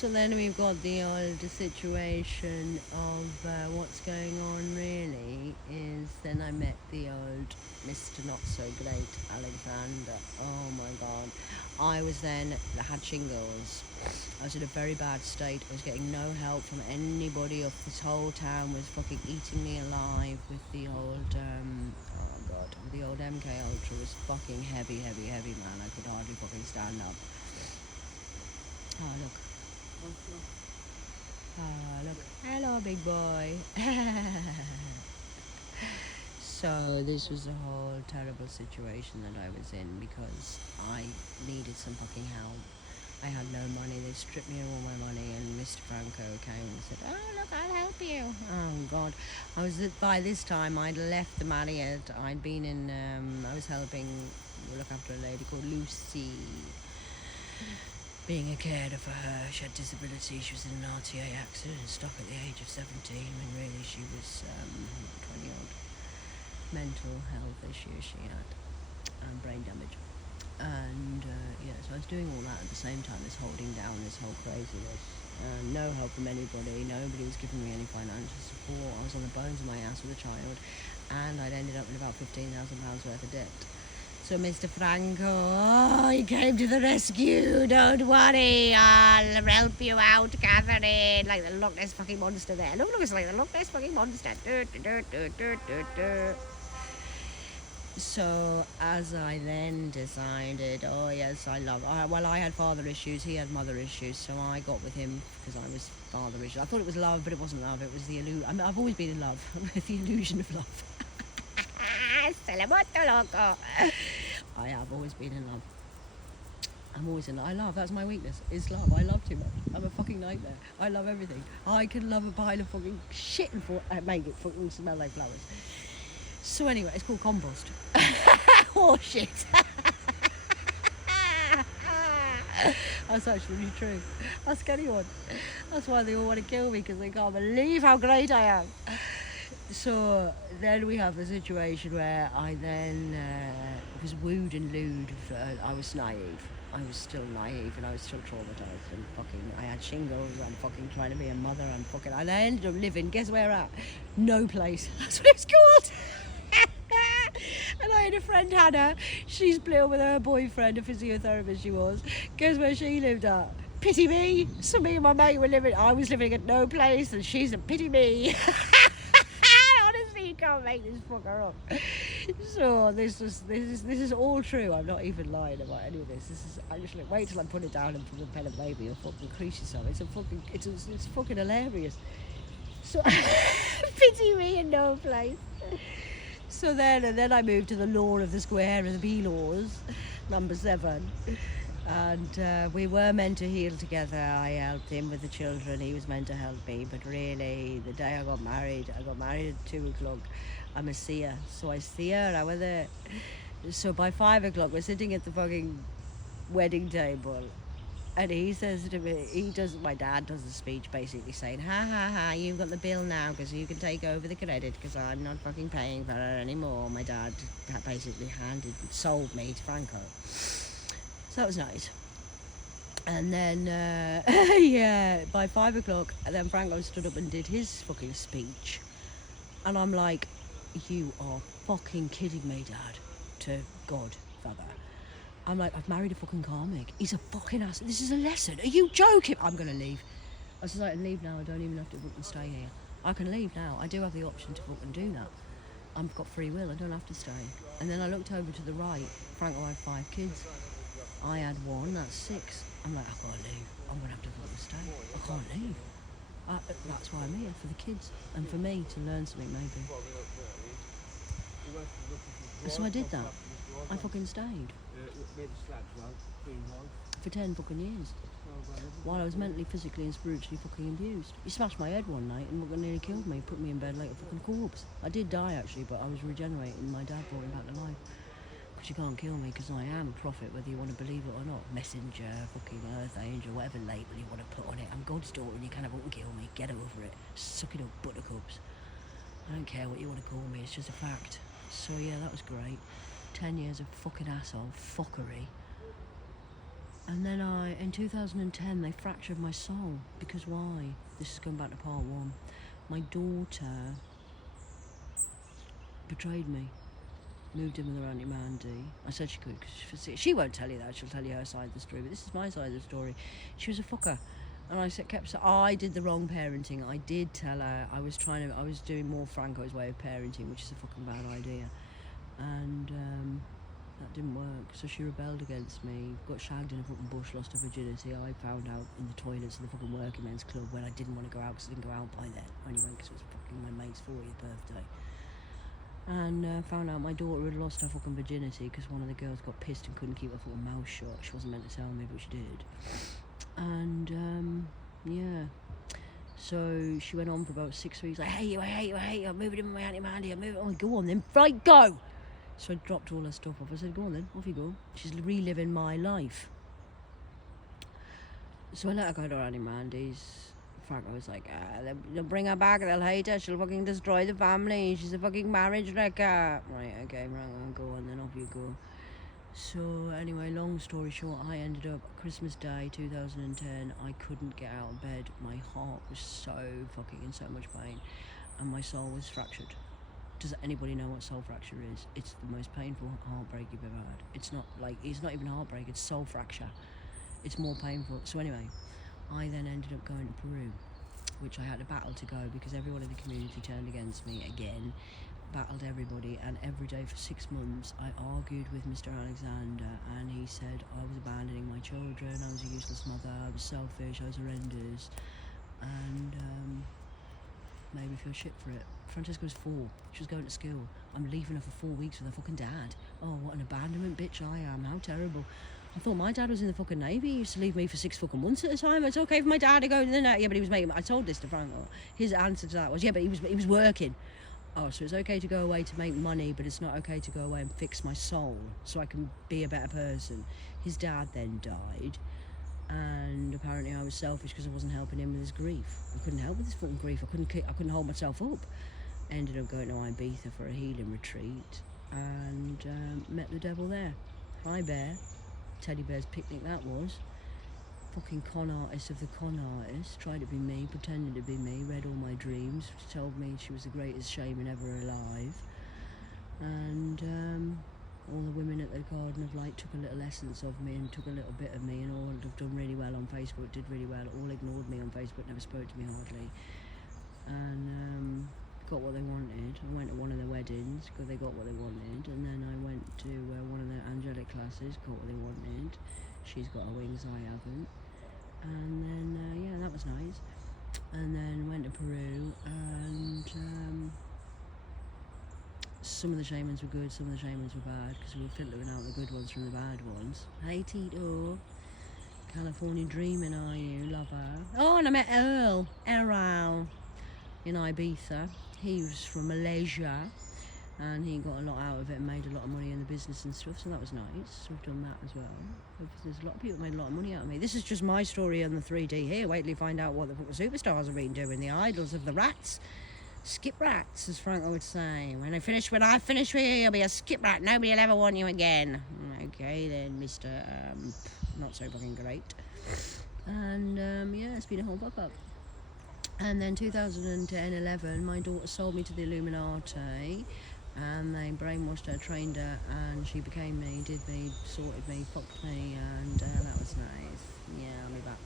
So then we've got the old situation of what's going on really is then I met the old Mr. Not So Great Alexander. Oh my god. I was then, I had shingles. I was in a very bad state. I was getting no help from anybody. Of this whole town was fucking eating me alive with the old, oh god, the old MK Ultra was fucking heavy, man. I could hardly fucking stand up. Oh, look. Oh, look. Hello, big boy. So this was a whole terrible situation that I was in because I needed some fucking help. I had no money. They stripped me of all my money, and Mr. Franco came and said, "Oh, look, I'll help you." Oh God, by this time I'd left the Marriott. I'd been in. I was helping look after a lady called Lucy. Being a carer for her, she had disability. She was in an RTA accident and stuck at the age of 17, when really she was 20 odd. Mental health issues she had, and brain damage. And so I was doing all that at the same time as holding down this whole craziness. No help from anybody. Nobody was giving me any financial support. I was on the bones of my ass with a child, and I'd ended up with about £15,000 worth of debt. So Mr. Franco, he came to the rescue. Don't worry, I'll help you out, Catherine. Like the Loch Ness fucking monster there. Look, it's like the Loch Ness fucking monster. So as I then decided, oh yes, I had father issues, he had mother issues, so I got with him because I was father issues. I thought it was love, but it wasn't love, it was the illusion. I mean, I've always been in love, with the illusion of love. I have always been in love. I'm always in love. I love, that's my weakness, is love. I love too much. I'm a fucking nightmare. I love everything. I can love a pile of fucking shit and make it fucking smell like flowers. So anyway, it's called compost. Oh shit. That's actually true. Ask anyone. That's why they all want to kill me, because they can't believe how great I am. So then we have a situation where I then was wooed and lewd. I was naive. I was still naive, and I was still traumatized, and I had shingles. I'm fucking trying to be a mother. And I ended up living, guess where at? No place. That's what it's called. And I had a friend, Hannah. She split up with her boyfriend, a physiotherapist she was. Guess where she lived at? Pity me. So me and my mate I was living at no place, and she's a pity me. Honestly, you can't make this fucker up. So this is all true. I'm not even lying about any of this. I just wait till I put it down and put a pen and baby and fucking crease yourself. It's fucking hilarious. So pity me in no place. So then I moved to the law of the square of the B-laws, number 7. And we were meant to heal together. I helped him with the children. He was meant to help me. But really, the day I got married at 2 o'clock. I'm a seer. So I see her, I was there. So by 5 o'clock, we're sitting at the fucking wedding table. And he says to me, my dad does the speech basically saying, ha ha ha, you've got the bill now because you can take over the credit because I'm not fucking paying for it anymore. My dad basically sold me to Franco. So that was nice. And then, by 5 o'clock, then Franco stood up and did his fucking speech. And I'm like, you are fucking kidding me, Dad, to Godfather. I'm like, I've married a fucking karmic. He's a fucking ass. This is a lesson. Are you joking? I'm going to leave. I said, I can leave now. I don't even have to fucking stay here. I can leave now. I do have the option to fucking do that. I've got free will. I don't have to stay. And then I looked over to the right. Franco had 5 kids. I had 1. That's 6. I'm like, I can't leave. I'm going to have to fucking stay. I can't leave. That's why I'm here, for the kids. And for me to learn something, maybe. So I did that. I fucking stayed. For 10 fucking years. While I was mentally, physically and spiritually fucking abused. He smashed my head one night and nearly killed me, put me in bed like a fucking corpse. I did die actually, but I was regenerating. My dad brought me back to life. But you can't kill me because I am a prophet, whether you want to believe it or not. Messenger, fucking earth angel, whatever label you want to put on it. I'm God's daughter and you can't fucking kill me. Get over it. Suck it up, buttercups. I don't care what you want to call me, it's just a fact. So yeah, that was great. 10 years of fucking asshole fuckery. And then in 2010, they fractured my soul. Because why? This is going back to part one. My daughter betrayed me. Moved in with her Auntie Mandy. I said she could, because she won't tell you that. She'll tell you her side of the story. But this is my side of the story. She was a fucker. And I kept saying, I did the wrong parenting. I did tell her I was doing more Franco's way of parenting, which is a fucking bad idea. And that didn't work. So she rebelled against me, got shagged in a fucking bush, lost her virginity. I found out in the toilets of the fucking working men's club when I didn't want to go out, because I didn't go out by then. I only went because it was fucking my mate's 40th birthday. And found out my daughter had lost her fucking virginity because one of the girls got pissed and couldn't keep her fucking mouth shut. She wasn't meant to tell me, but she did. And yeah, so she went on for about 6 weeks, like, I hate you, I'm moving in with my Auntie Mandy, I'm moving. Oh, go on then, right, go. So I dropped all her stuff off. I said, go on then, off you go. She's reliving my life. So I let her go to her Auntie Mandy's. Franco was like, they'll bring her back, they'll hate her, she'll fucking destroy the family, she's a fucking marriage wrecker. Right, okay, right, go on then, off you go. So anyway, long story short, I ended up Christmas Day 2010. I couldn't get out of bed. My heart was so fucking in so much pain, and my soul was fractured. Does anybody know what soul fracture is? It's the most painful heartbreak you've ever had. It's not even heartbreak, it's soul fracture. It's more painful. So anyway, I then ended up going to Peru, which I had a battle to go because everyone in the community turned against me again. Battled everybody, and every day for 6 months I argued with Mr. Alexander, and he said I was abandoning my children, I was a useless mother, I was selfish, I was horrendous, and made me feel shit for it. Francesca was 4, she was going to school. I'm leaving her for 4 weeks with her fucking dad. Oh, what an abandonment bitch I am, how terrible. I thought my dad was in the fucking Navy. He used to leave me for 6 fucking months at a time. It's okay for my dad to go in the Navy. Yeah, but he was making... I told this to Franco. His answer to that was, yeah, but he was working. Oh, so it's okay to go away to make money, but it's not okay to go away and fix my soul so I can be a better person. His dad then died, and apparently I was selfish because I wasn't helping him with his grief. I couldn't help with his fucking grief. I couldn't hold myself up. Ended up going to Ibiza for a healing retreat, and met the devil there. Hi, Bear. Teddy Bear's picnic that was. Fucking con artist of the con artists. Tried to be me, pretended to be me, read all my dreams, told me she was the greatest shaman ever alive. And all the women at the Garden of Light took a little essence of me and took a little bit of me, and all have done really well on Facebook, did really well, all ignored me on Facebook, never spoke to me hardly. And got what they wanted. I went to one of their weddings because they got what they wanted, and then I went to one of their angelic classes, got what they wanted. She's got her wings, I haven't. And then yeah, that was nice. And then went to Peru, and some of the shamans were good, some of the shamans were bad, because we were filtering out the good ones from the bad ones. Hey Tito, California dreaming are you, lover? Oh, and I met Earl in Ibiza. He was from Malaysia, and he got a lot out of it and made a lot of money in the business and stuff, so that was nice. We've done that as well. There's a lot of people made a lot of money out of me. This is just my story on the 3D here. Wait till you find out what the fucking superstars have been doing, the idols of the rats. Skip rats, as Franco would say. When I finish with you, you'll be a skip rat. Nobody will ever want you again. Okay then, Mr. Not so fucking great. And yeah, it's been a whole fuck up. And then 2010-11, my daughter sold me to the Illuminati, and they brainwashed her, trained her, and she became me, did me, sorted me, fucked me, and that was nice. Yeah, I'll be back.